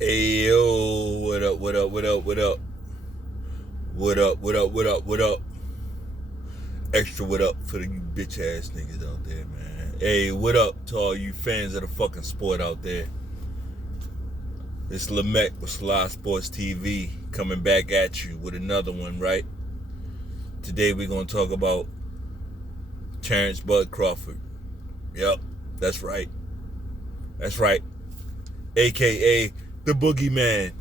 Hey yo, what up, what up, what up, what up? What up, what up, what up, what up? Extra what up for the you bitch ass niggas out there, man. Hey, what up to all you fans of the fucking sport out there? It's Lemekh with selahsportstv coming back at you with another one, right? Today we're gonna talk about Terence Crawford. Yep, that's right. That's right. AKA the boogeyman.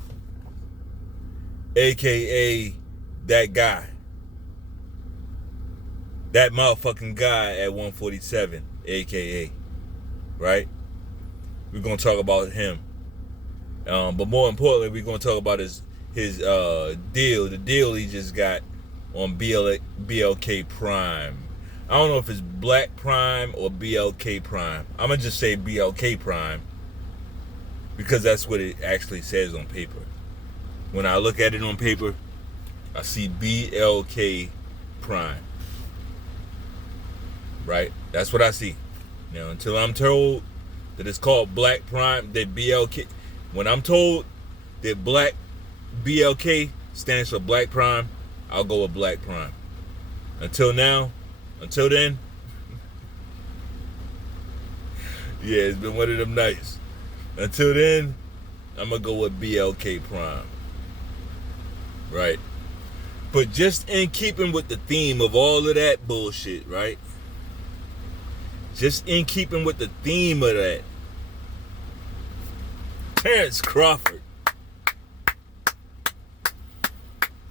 AKA that guy. That motherfucking guy at 147, AKA. Right? We're going to talk about him. But more importantly, we're going to talk about his deal. The deal he just got on BLK Prime. I don't know if it's Black Prime or BLK Prime. I'm going to just say BLK Prime because that's what it actually says on paper. When I look at it on paper, I see BLK Prime. Right? That's what I see. Now, until I'm told that it's called Black Prime, that BLK, when I'm told that Black BLK stands for Black Prime, I'll go with Black Prime. Until then, yeah, it's been one of them nights. Until then, I'm going to go with BLK Prime. Right? But just in keeping with the theme of all of that bullshit, right? Just in keeping with the theme of that, Terence Crawford.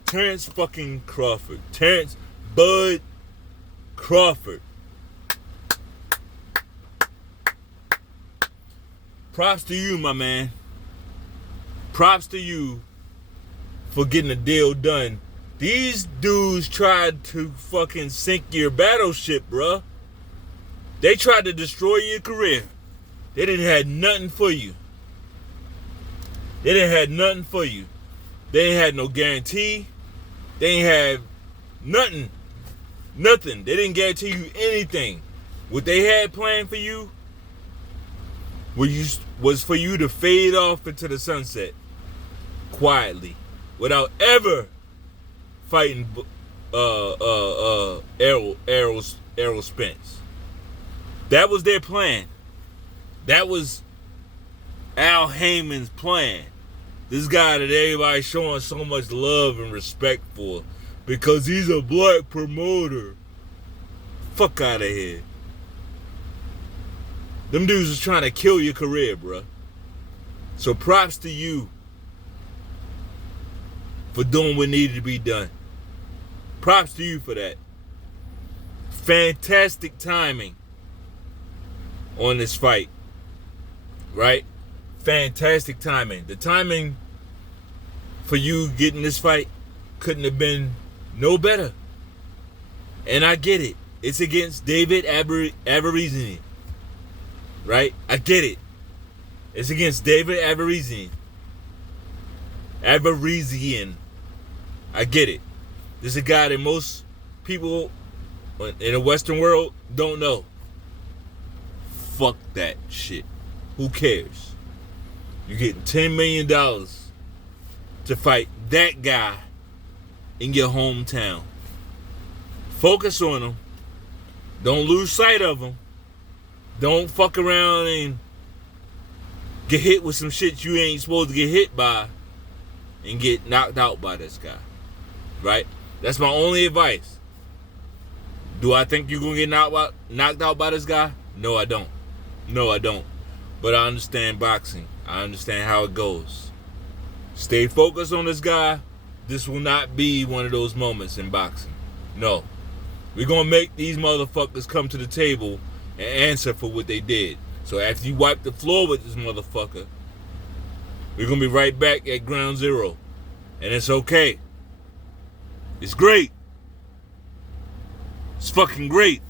Terence fucking Crawford. Terence Bud Crawford. Props to you, my man. Props to you for getting the deal done. These dudes tried to fucking sink your battleship, bruh. They tried to destroy your career. They didn't have nothing for you. They didn't have nothing for you. They ain't had no guarantee. They ain't have nothing. Nothing. They didn't guarantee you anything. What they had planned for you was for you to fade off into the sunset quietly without ever fighting Errol Spence. That was their plan. That was Al Heyman's plan. This guy that everybody's showing so much love and respect for because he's a black promoter. Fuck out of here. Them dudes was trying to kill your career, bruh. So props to you for doing what needed to be done. Props to you for that. Fantastic timing on this fight. Right? Fantastic timing. The timing for you getting this fight couldn't have been no better. And I get it. It's against David Avarizzi. Right? I get it. It's against David Avarizzian. I get it. This is a guy that most people in the Western world don't know. Fuck that shit. Who cares? You're getting $10 million to fight that guy in your hometown. Focus on him. Don't lose sight of him. Don't fuck around and get hit with some shit you ain't supposed to get hit by and get knocked out by this guy. Right? That's my only advice. Do I think you're going to get knocked out by this guy? No, I don't. No, I don't. But I understand boxing. I understand how it goes. Stay focused on this guy. This will not be one of those moments in boxing. No. We're going to make these motherfuckers come to the table and answer for what they did. So after you wipe the floor with this motherfucker, we're going to be right back at ground zero. And it's okay. It's great. It's fucking great.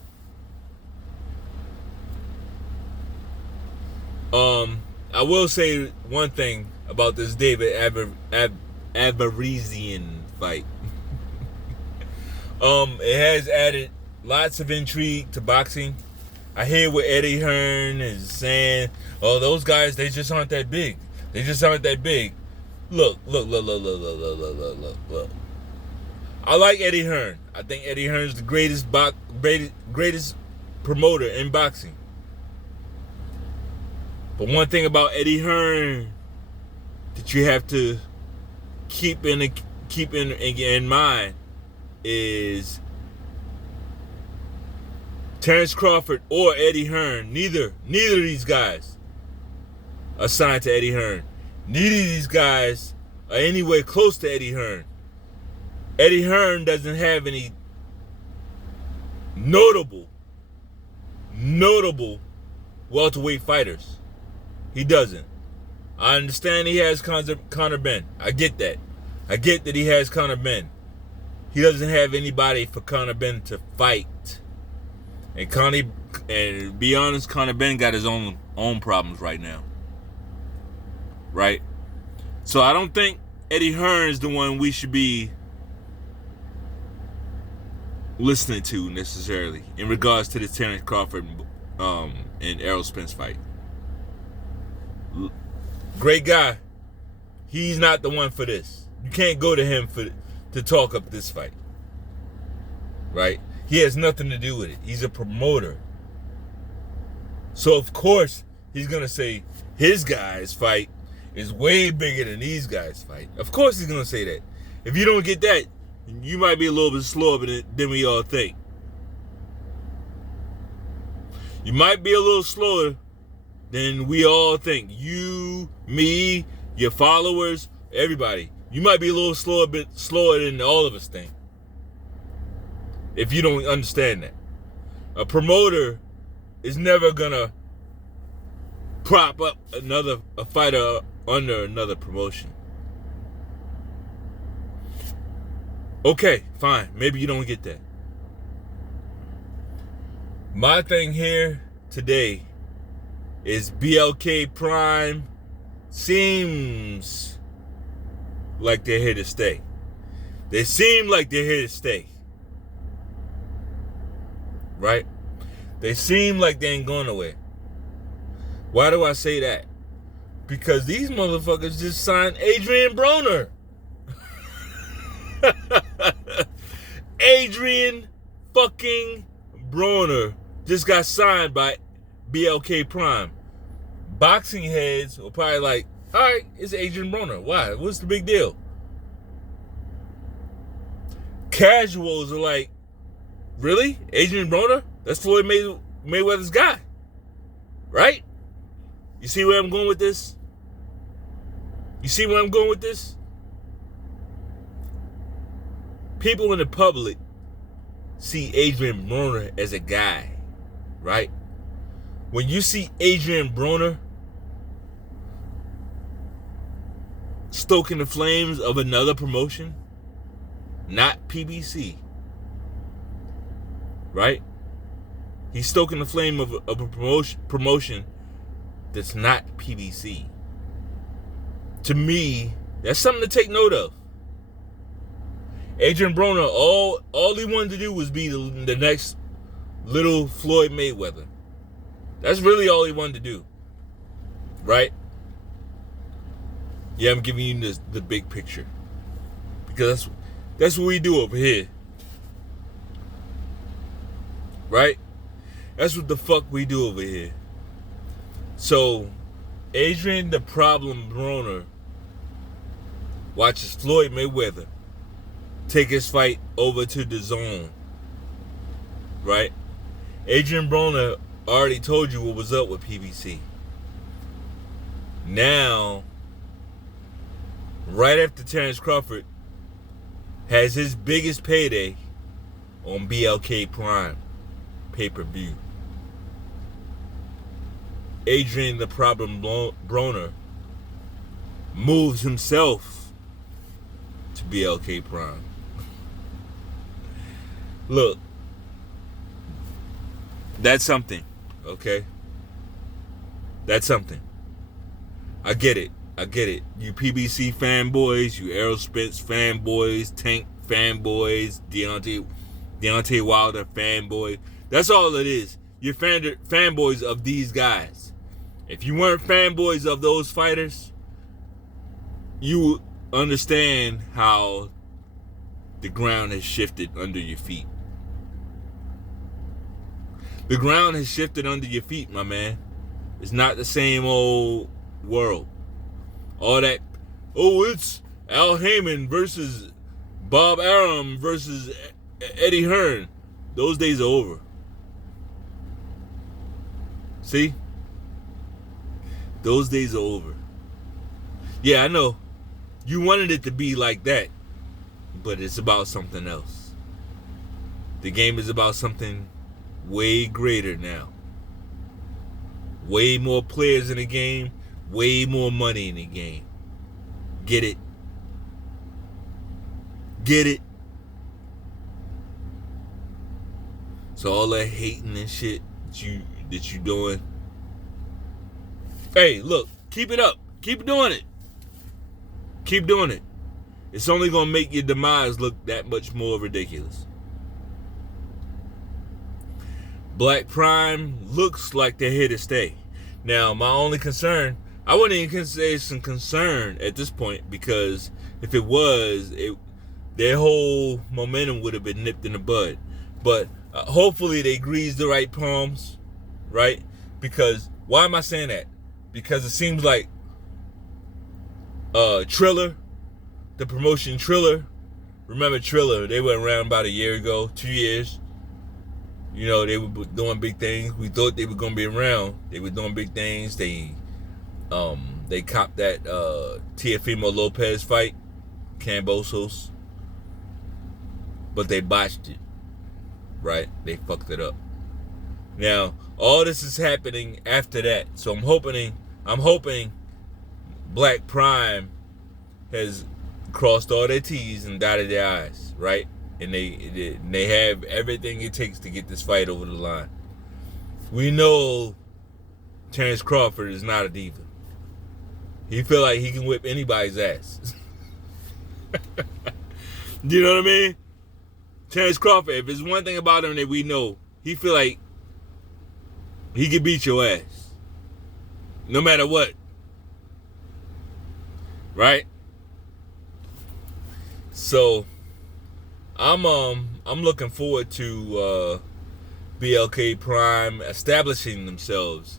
I will say one thing about this David Avarizzian fight. It has added lots of intrigue to boxing. I hear what Eddie Hearn is saying. Oh, those guys, they just aren't that big. They just aren't that big. Look. I like Eddie Hearn. I think Eddie Hearn's the greatest promoter in boxing. But one thing about Eddie Hearn that you have to keep in mind is Terence Crawford or Eddie Hearn. Neither of these guys are signed to Eddie Hearn. Neither of these guys are anywhere close to Eddie Hearn. Eddie Hearn doesn't have any notable welterweight fighters. He doesn't. I understand he has Conor Ben. I get that. I get that he has Conor Ben. He doesn't have anybody for Conor Ben to fight. And to be honest, Conor Ben got his own problems right now. Right? So I don't think Eddie Hearn is the one we should be listening to necessarily in regards to the Terence Crawford and Errol Spence fight. Great guy. He's not the one for this. You can't go to him to talk up this fight. Right? He has nothing to do with it. He's a promoter. So of course he's gonna say his guys' fight is way bigger than these guys' fight. Of course he's gonna say that. If you don't get that, you might be a little bit slower than we all think. You might be a little slower than we all think. You, me, your followers, everybody. You might be a little bit slower than all of us think. If you don't understand that. A promoter is never gonna prop up a fighter under another promotion. Okay, fine. Maybe you don't get that. My thing here today is BLK Prime seems like they're here to stay. They seem like they're here to stay. Right? They seem like they ain't going nowhere. Why do I say that? Because these motherfuckers just signed Adrian Broner. Adrian fucking Broner just got signed by BLK Prime. Boxing heads were probably like, all right, it's Adrian Broner. Why? What's the big deal? Casuals are like, really? Adrian Broner? That's Floyd Mayweather's guy. Right? You see where I'm going with this? You see where I'm going with this? People in the public see Adrian Broner as a guy, right? When you see Adrian Broner stoking the flames of another promotion, not PBC, right? He's stoking the flame of a promotion that's not PBC. To me, that's something to take note of. Adrian Broner, all he wanted to do was be the next little Floyd Mayweather. That's really all he wanted to do. Right? Yeah, I'm giving you the big picture. Because that's what we do over here. Right? That's what the fuck we do over here. So, Adrian the Problem Broner watches Floyd Mayweather take his fight over to the zone. Right? Adrian Broner already told you what was up with PBC. Now, right after Terence Crawford has his biggest payday on BLK Prime pay-per-view, Adrian the Problem Broner moves himself to BLK Prime. Look, that's something, okay? That's something. I get it. You PBC fanboys, you Errol Spence fanboys, Tank fanboys, Deontay Wilder fanboy. That's all it is. You're fanboys of these guys. If you weren't fanboys of those fighters, you understand how the ground has shifted under your feet. The ground has shifted under your feet, my man. It's not the same old world. All that, it's Al Heyman versus Bob Arum versus Eddie Hearn. Those days are over. See? Those days are over. Yeah, I know. You wanted it to be like that, but it's about something else. The game is about something way greater now. Way more players in the game, way more money in the game. Get it? Get it? So all that hating and shit that you doing. Hey, look, keep it up. Keep doing it. Keep doing it. It's only gonna make your demise look that much more ridiculous. Black Prime looks like they're here to stay. Now, my only concern, I wouldn't even say it's some concern at this point, because if it was, their whole momentum would have been nipped in the bud. But hopefully they grease the right palms, right? Because, why am I saying that? Because it seems like Triller, the promotion Triller, remember Triller, they were around about a year ago, 2 years. You know, they were doing big things. We thought they were gonna be around. They were doing big things. They copped that Teofimo Lopez fight, Cambosos, but they botched it. Right? They fucked it up. Now, all this is happening after that. So I'm hoping Black Prime has crossed all their T's and dotted their I's, right? And they have everything it takes to get this fight over the line. We know Terence Crawford is not a diva. He feel like he can whip anybody's ass. You know what I mean? Terence Crawford, if there's one thing about him that we know, he feel like he can beat your ass. No matter what. Right? So I'm looking forward to BLK Prime establishing themselves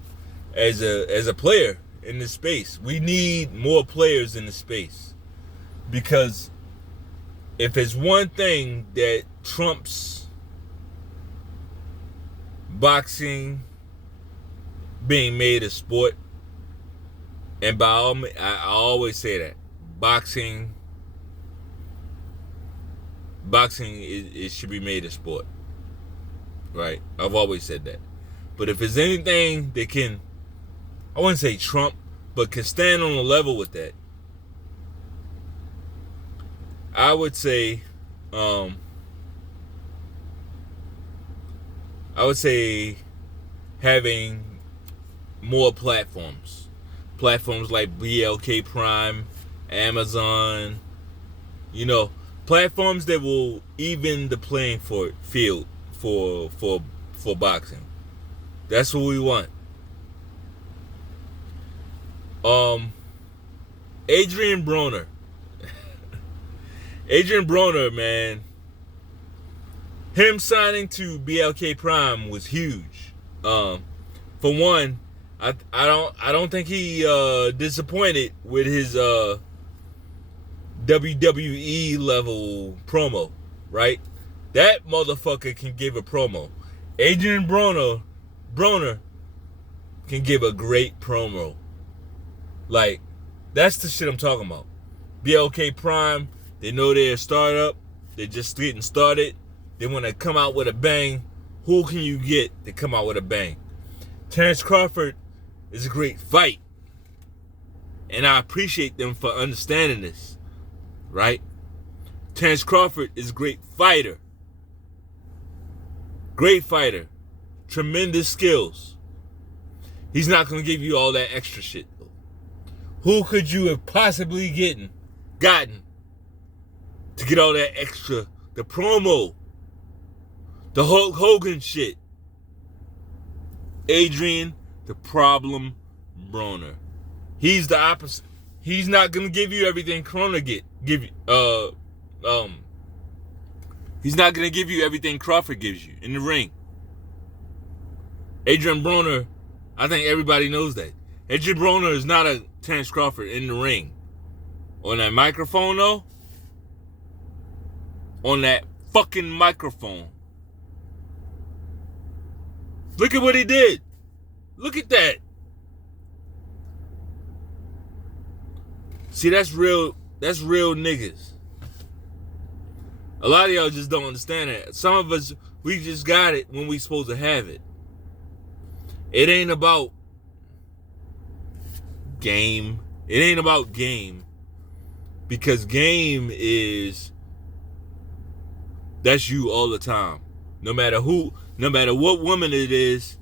as a player in this space. We need more players in the space, because if it's one thing that trumps boxing being made a sport, and by all means, I always say that boxing it should be made a sport, right? I've always said that. But if there's anything that can, I wouldn't say trump, but can stand on a level with that, I would say having more platforms like BLK Prime, Amazon, you know, platforms that will even the playing field for boxing. That's what we want. Adrian Broner. Adrian Broner, man. Him signing to BLK Prime was huge. For one, I don't think he disappointed with his WWE level promo, right? That motherfucker can give a promo. Adrian Broner can give a great promo. Like, that's the shit I'm talking about. BLK Prime, they know they're a startup. They're just getting started. They want to come out with a bang. Who can you get to come out with a bang? Terence Crawford is a great fight. And I appreciate them for understanding this. Right? Terence Crawford is a great fighter. Great fighter. Tremendous skills. He's not going to give you all that extra shit. Who could you have possibly gotten to get all that extra? The promo. The Hulk Hogan shit. Adrian, the problem Broner. He's the opposite. he's not gonna give you everything give you. He's not gonna give you everything Crawford gives you in the ring. Adrian Broner, I think everybody knows that. Adrian Broner is not a Terence Crawford in the ring. On that microphone, though, on that fucking microphone. Look at what he did. Look at that. See, that's real niggas. A lot of y'all just don't understand that. Some of us, we just got it when we supposed to have it. It ain't about game. It ain't about game. Because game is, that's you all the time. No matter who, no matter what woman it is,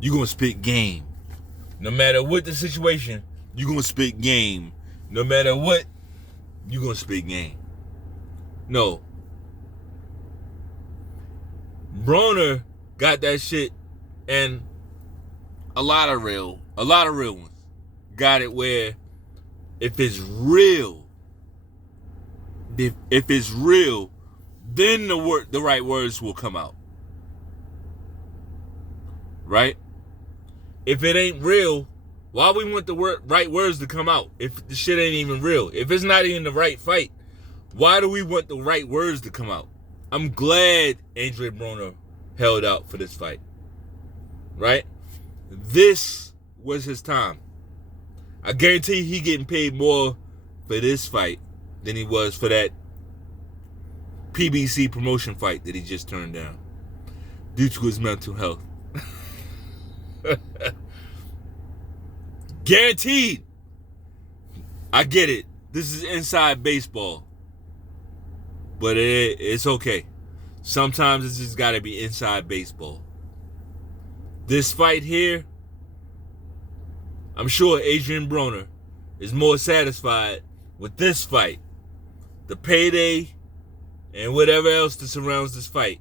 you gonna spit game. No matter what the situation, you gonna spit game. No matter what, you gonna spit game. No. Broner got that shit, and a lot of real ones got it where if it's real, then the right words will come out. Right? If it ain't real, why we want the right words to come out if the shit ain't even real? If it's not even the right fight, why do we want the right words to come out? I'm glad Adrian Broner held out for this fight. Right? This was his time. I guarantee he getting paid more for this fight than he was for that PBC promotion fight that he just turned down due to his mental health. Guaranteed. I get it. This is inside baseball. But it's okay. Sometimes it's just got to be inside baseball. This fight here, I'm sure Adrian Broner is more satisfied with this fight, the payday, and whatever else that surrounds this fight,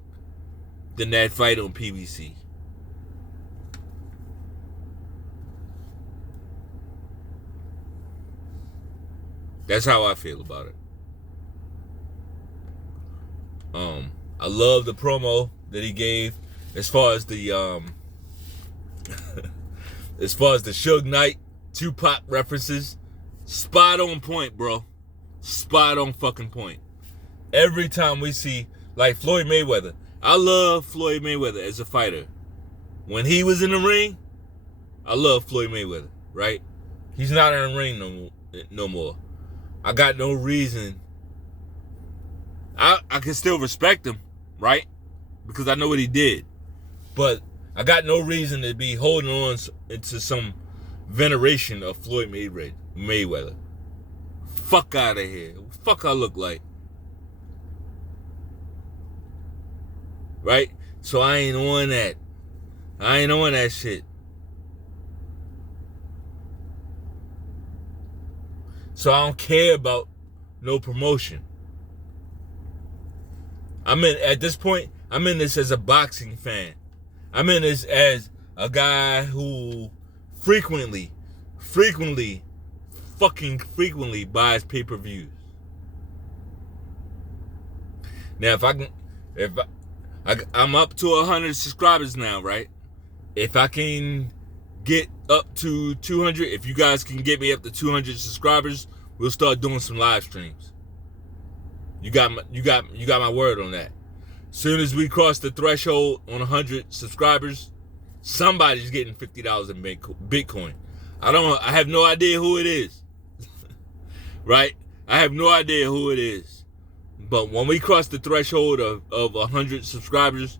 than that fight on PBC. That's how I feel about it. I love the promo that he gave as far as the Suge Knight Tupac references. Spot on point, bro. Spot on fucking point. Every time we see, like Floyd Mayweather, I love Floyd Mayweather as a fighter. When he was in the ring, I love Floyd Mayweather, right? He's not in the ring no more. I got no reason. I can still respect him, right? Because I know what he did. But I got no reason to be holding on into some veneration of Floyd Mayweather. Fuck out of here. Fuck I look like. Right? So I ain't on that. I ain't on that shit. So I don't care about no promotion. At this point, I'm in this as a boxing fan. I'm in this as a guy who frequently buys pay-per-views. Now, I'm up to 100 subscribers now, right? If I can get up to 200, if you guys can get me up to 200 subscribers, we'll start doing some live streams. You got my word on that. Soon as we cross the threshold on 100 subscribers, somebody's getting $50 in Bitcoin. I have no idea who it is. Right? I have no idea who it is. But when we cross the threshold of 100 subscribers,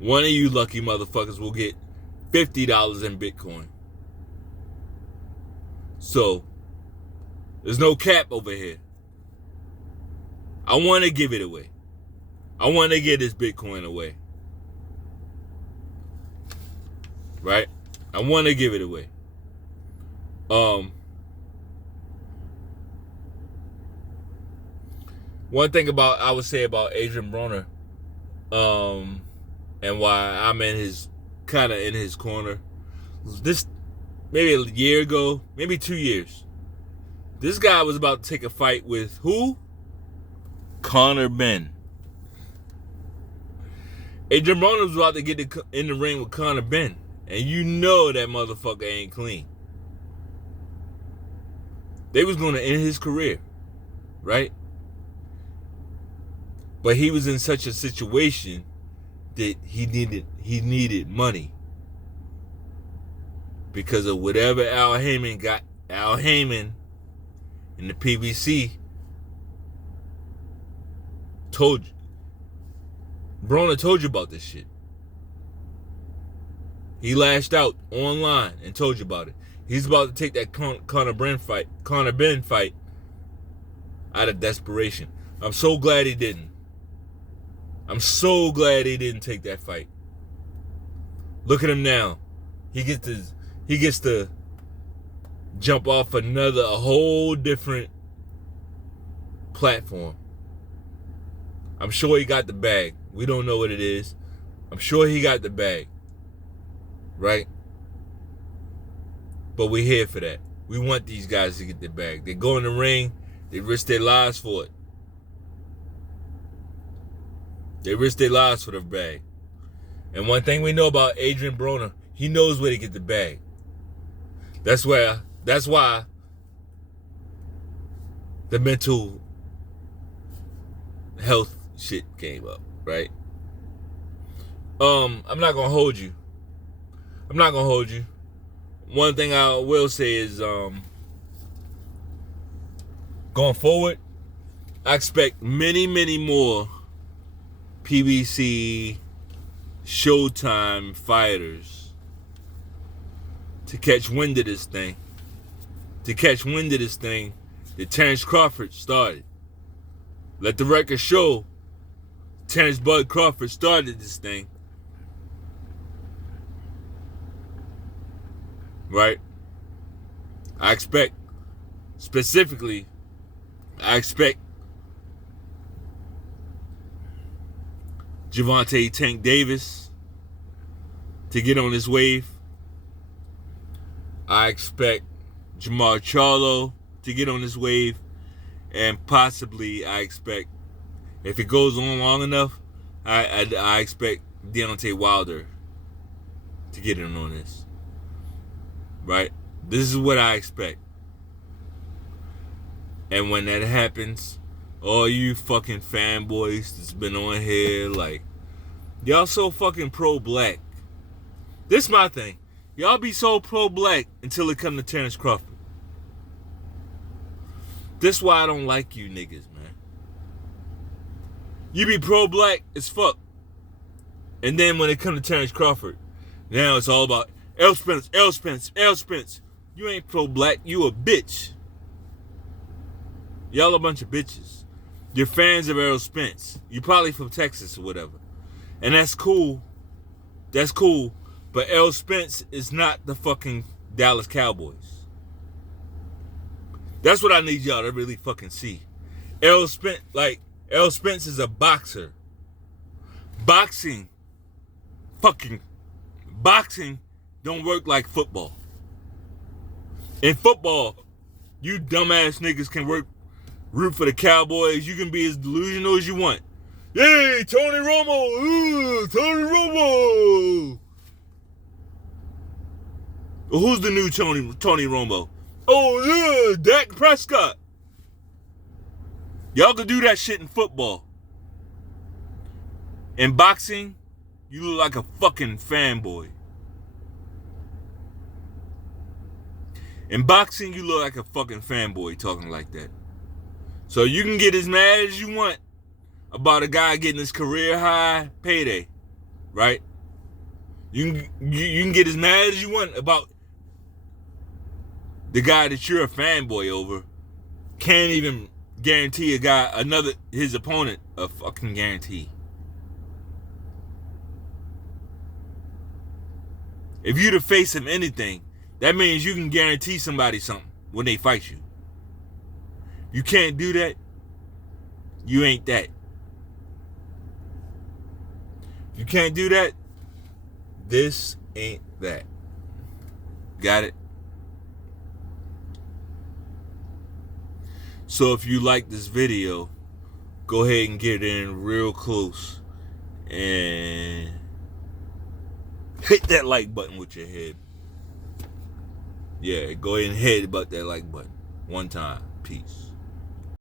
one of you lucky motherfuckers will get $50 in Bitcoin. So, there's no cap over here. I want to give it away. I want to get this Bitcoin away. Right? I want to give it away. One thing I would say about Adrian Broner, and why I'm in his corner. maybe a year ago, maybe 2 years. This guy was about to take a fight with who? Conor Ben. Adrian Broner was about to get in the ring with Conor Ben. And you know that motherfucker ain't clean. They was going to end his career. Right? But he was in such a situation that he needed money. Because of whatever Al Heyman and the PBC told you. Broner told you about this shit. He lashed out online and told you about it. He's about to take that Conor Ben fight out of desperation. I'm so glad he didn't. I'm so glad he didn't take that fight. Look at him now. He gets to jump off a whole different platform. I'm sure he got the bag. We don't know what it is. I'm sure he got the bag. Right? But we're here for that. We want these guys to get the bag. They go in the ring. They risk their lives for it. They risk their lives for the bag. And one thing we know about Adrian Broner, he knows where to get the bag. That's why the mental health shit came up, right? I'm not gonna hold you. One thing I will say is going forward, I expect many, many more PBC Showtime fighters to catch wind of this thing. That Terence Crawford started. Let the record show Terence Bud Crawford started this thing. Right? I expect Gervonta Tank Davis to get on this wave. I expect Jamar Charlo to get on this wave. And possibly I expect, if it goes on long enough, I expect Deontay Wilder to get in on this. Right? This is what I expect. And when that happens, all you fucking fanboys that's been on here, like, y'all so fucking pro-black. This is my thing. Y'all be so pro-black until it come to Terence Crawford. This is why I don't like you niggas, man. You be pro-black as fuck. And then when it come to Terence Crawford, now it's all about L. Spence. You ain't pro-black, you a bitch. Y'all a bunch of bitches. You're fans of Errol Spence. You're probably from Texas or whatever. And that's cool. But Errol Spence is not the fucking Dallas Cowboys. That's what I need y'all to really fucking see. Errol Spence is a boxer. Boxing don't work like football. In football, you dumbass niggas can root for the Cowboys. You can be as delusional as you want. Yay, Tony Romo! Ooh, Tony Romo! Well, who's the new Tony Romo? Oh, yeah, Dak Prescott. Y'all can do that shit in football. In boxing, you look like a fucking fanboy. In boxing, you look like a fucking fanboy talking like that. So you can get as mad as you want about a guy getting his career high payday, right? You can get as mad as you want about the guy that you're a fanboy over. Can't even guarantee his opponent a fucking guarantee. If you're the face of anything, that means you can guarantee somebody something when they fight you. You can't do that, you ain't that. If you can't do that, this ain't that. Got it? So if you like this video, go ahead and get in real close and hit that like button with your head. Yeah, go ahead and headbutt that like button one time. Peace.